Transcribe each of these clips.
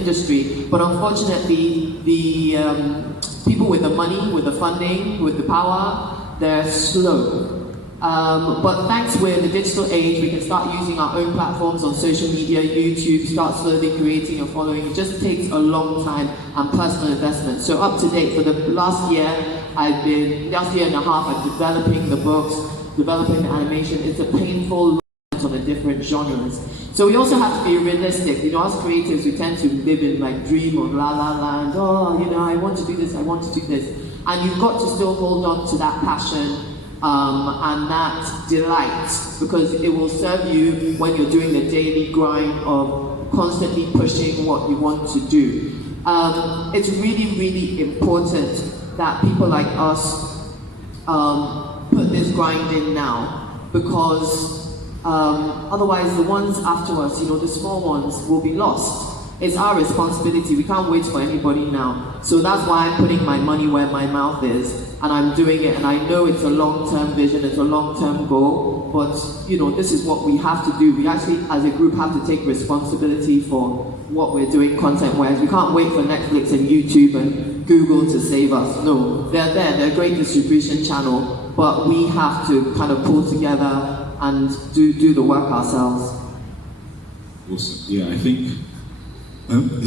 industry, but unfortunately the people with the money, with the funding, with the power, they're slow. But thanks we're in the digital age, we can start using our own platforms on social media, YouTube, start slowly creating a following. It just takes a long time and personal investment. So up to date, for the last year and a half, I'm developing the books, developing the animation. It's a painful on the different genres. So we also have to be realistic. You know, as creatives, we tend to live in like dream or la la land. Oh, you know, I want to do this, I want to do this. And you've got to still hold on to that passion and that delight, because it will serve you when you're doing the daily grind of constantly pushing what you want to do. It's really, really important that people like us put this grind in now, because otherwise the ones after us, you know, the small ones will be lost. It's our responsibility. We can't wait for anybody now. So that's why I'm putting my money where my mouth is, and I'm doing it. And I know it's a long-term vision, it's a long-term goal, but you know, this is what we have to do. We actually, as a group, have to take responsibility for what we're doing content-wise. We can't wait for Netflix and YouTube and Google to save us. No, they're there, they're a great distribution channel, but we have to kind of pull together and do the work ourselves. Awesome. Yeah, I think. Can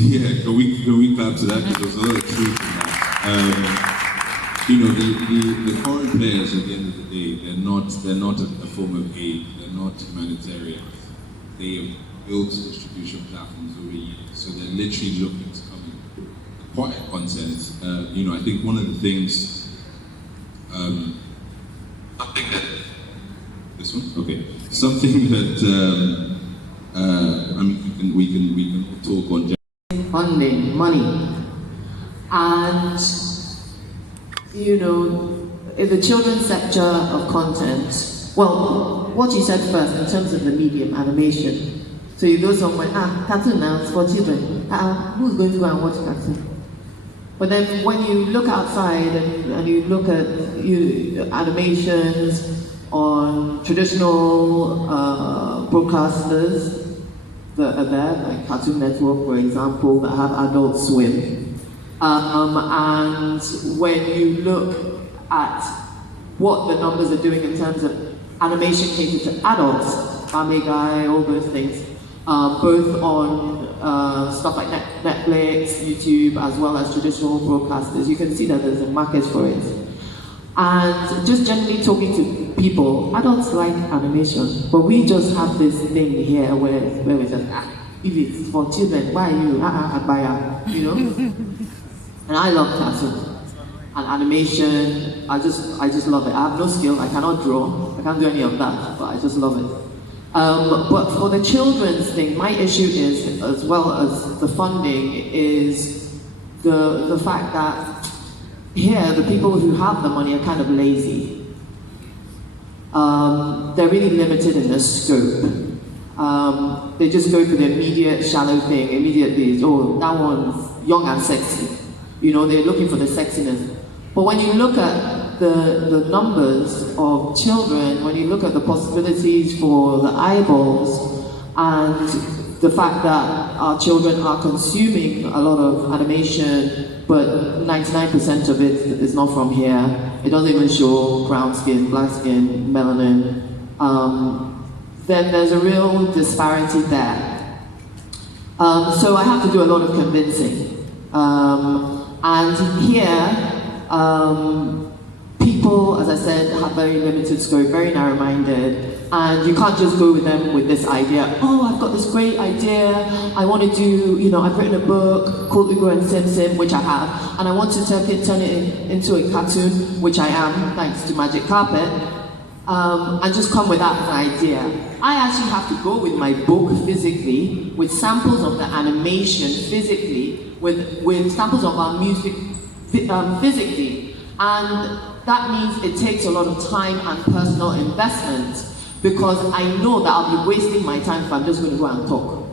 we clap to that? Because there's a lot of truth in that. You know, the foreign players at the end of the day, they're not a form of aid. They're not humanitarian. They have built distribution platforms over years, so they're literally looking to come and acquire content. You know, I think one of the things, something that this one, okay, something that. I mean, we can talk on funding, money, and you know, in the children's sector of content. Well, what you said first in terms of the medium, animation. So you go somewhere, cartoon now, it's for children. Who's going to go and watch cartoon? But then when you look outside and you look at animations on traditional broadcasters that are there, like Cartoon Network, for example, that have Adult Swim. And when you look at what the numbers are doing in terms of animation catered to adults, Family Guy, all those things, both on stuff like Netflix, YouTube, as well as traditional broadcasters, you can see that there's a market for it. And just generally talking to people, adults like animation, but we just have this thing here where we say, if it's for children, why are you, Abaya, you know? And I love cartoons and animation. I just love it. I have no skill. I cannot draw. I can't do any of that, but I just love it. But for the children's thing, my issue is, as well as the funding, is the fact that here, the people who have the money are kind of lazy. They're really limited in their scope. They just go for the immediate shallow thing, immediately, oh, that one's young and sexy. You know, they're looking for the sexiness. But when you look at the numbers of children, when you look at the possibilities for the eyeballs, and the fact that our children are consuming a lot of animation, but 99% of it is not from here. It doesn't even show brown skin, black skin, melanin. Then there's a real disparity there. So I have to do a lot of convincing. And here, people, as I said, have very limited scope, very narrow-minded. And you can't just go with them with this idea, oh, I've got this great idea, I want to do, you know, I've written a book called Ugo and Sim Sim, which I have, and I want to turn it into a cartoon, which I am, thanks to Magic Carpet, and just come with that as an idea. I actually have to go with my book physically, with samples of the animation physically, with samples of our music physically, and that means it takes a lot of time and personal investment, because I know that I'll be wasting my time if I'm just going to go and talk.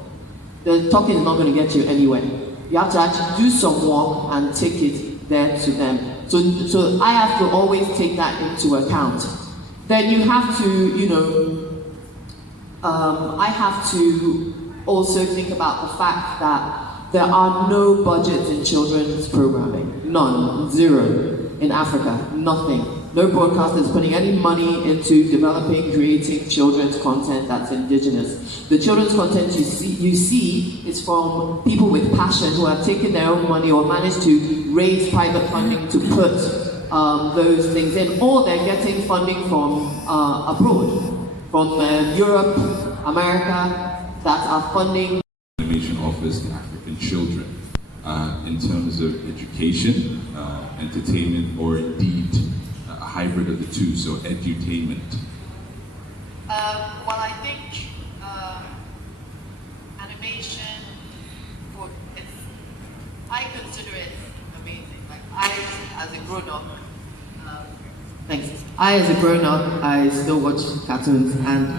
The talking is not going to get you anywhere. You have to actually do some work and take it there to them. So I have to always take that into account. Then you have to, you know, I have to also think about the fact that There are no budgets in children's programming. None. Zero. In Africa. Nothing. No broadcaster is putting any money into developing, creating children's content that's indigenous. The children's content you see is from people with passion who have taken their own money or managed to raise private funding to put those things in, or they're getting funding from abroad, from Europe, America, that are funding. Animation offers to African children in terms of education, entertainment, or indeed a hybrid of the two, so edutainment? Well, I think animation, I consider it amazing. Like as a grown-up, I still watch cartoons, and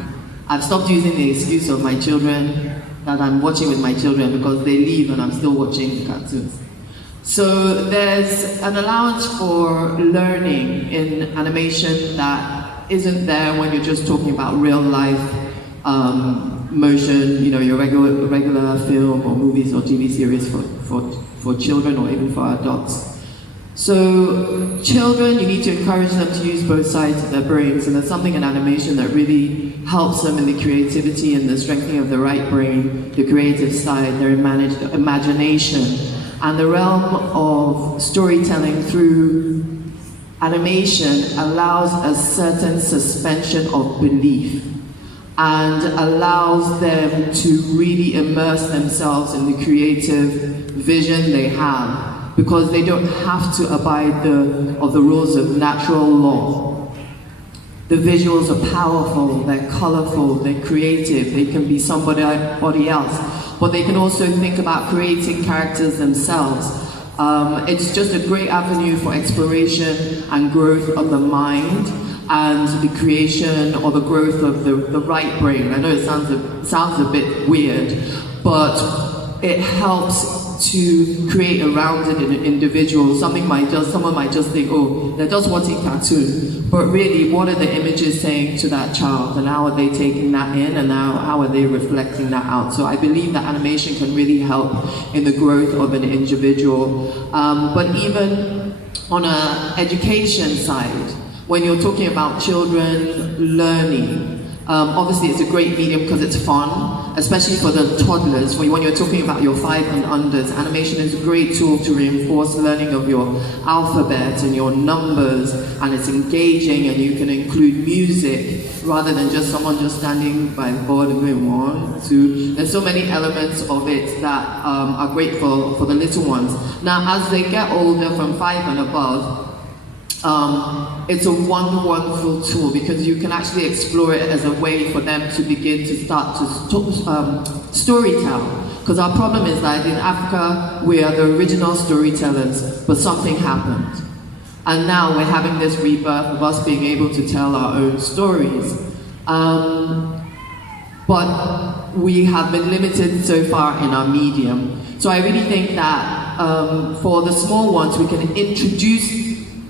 I've stopped using the excuse of my children that I'm watching with my children because they leave and I'm still watching the cartoons. So there's an allowance for learning in animation that isn't there when you're just talking about real life motion, your regular film or movies or TV series for children or even for adults. So children, you need to encourage them to use both sides of their brains, and there's something in animation that really helps them in the creativity and the strengthening of the right brain, the creative side, their imagination, and the realm of storytelling through animation allows a certain suspension of belief and allows them to really immerse themselves in the creative vision they have, because they don't have to abide of the rules of natural law. The visuals are powerful, they're colorful, they're creative, they can be somebody else, but they can also think about creating characters themselves. It's just a great avenue for exploration and growth of the mind and the creation or the growth of the right brain. I know it sounds a bit weird, but it helps to create a rounded individual. Someone might just think, oh, they're just watching cartoons. But really, what are the images saying to that child? And how are they taking that in? And how are they reflecting that out? So I believe that animation can really help in the growth of an individual. But even on an education side, when you're talking about children learning, obviously it's a great medium because it's fun, especially for the toddlers. When you're talking about your 5 and unders, animation is a great tool to reinforce learning of your alphabet and your numbers, and it's engaging, and you can include music rather than just someone just standing by the board and going 1, 2. There's so many elements of it that are great for the little ones. Now, as they get older, from 5 and above, it's a wonderful tool because you can actually explore it as a way for them to begin to start to storytell. Because our problem is that in Africa, we are the original storytellers, but something happened. And now we're having this rebirth of us being able to tell our own stories. But we have been limited so far in our medium. So I really think that for the small ones, we can introduce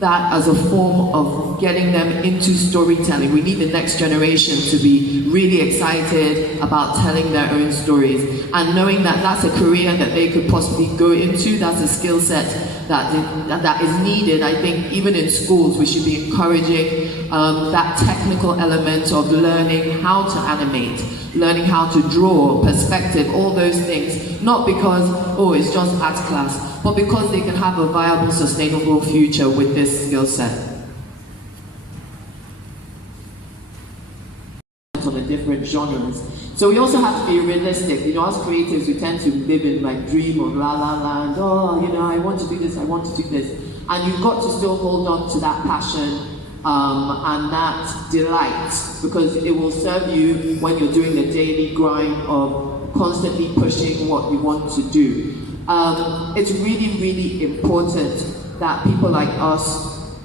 that as a form of getting them into storytelling. We need the next generation to be really excited about telling their own stories, and knowing that that's a career that they could possibly go into. That's a skill set that is needed. I think even in schools we should be encouraging that technical element of learning how to animate, learning how to draw, perspective, all those things, not because, oh, it's just art class, but because they can have a viable, sustainable future with this skill set. On the different genres. So we also have to be realistic. As creatives, we tend to live in like dream of la la land. Oh, I want to do this, I want to do this. And you've got to still hold on to that passion and that delight, because it will serve you when you're doing the daily grind of constantly pushing what you want to do. It's really, really important that people like us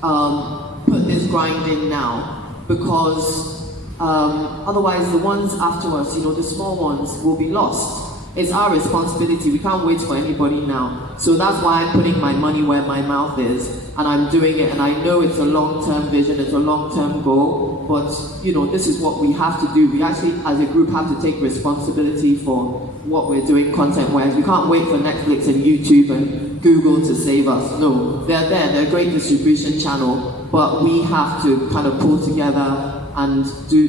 put this grind in now, because otherwise the ones after us, the small ones, will be lost. It's our responsibility. We can't wait for anybody now. So that's why I'm putting my money where my mouth is, and I'm doing it, and I know it's a long-term vision, it's a long-term goal, but this is what we have to do. We actually, as a group, have to take responsibility for what we're doing content-wise. We can't wait for Netflix and YouTube and Google to save us. No, they're there, they're a great distribution channel, but we have to kind of pull together and do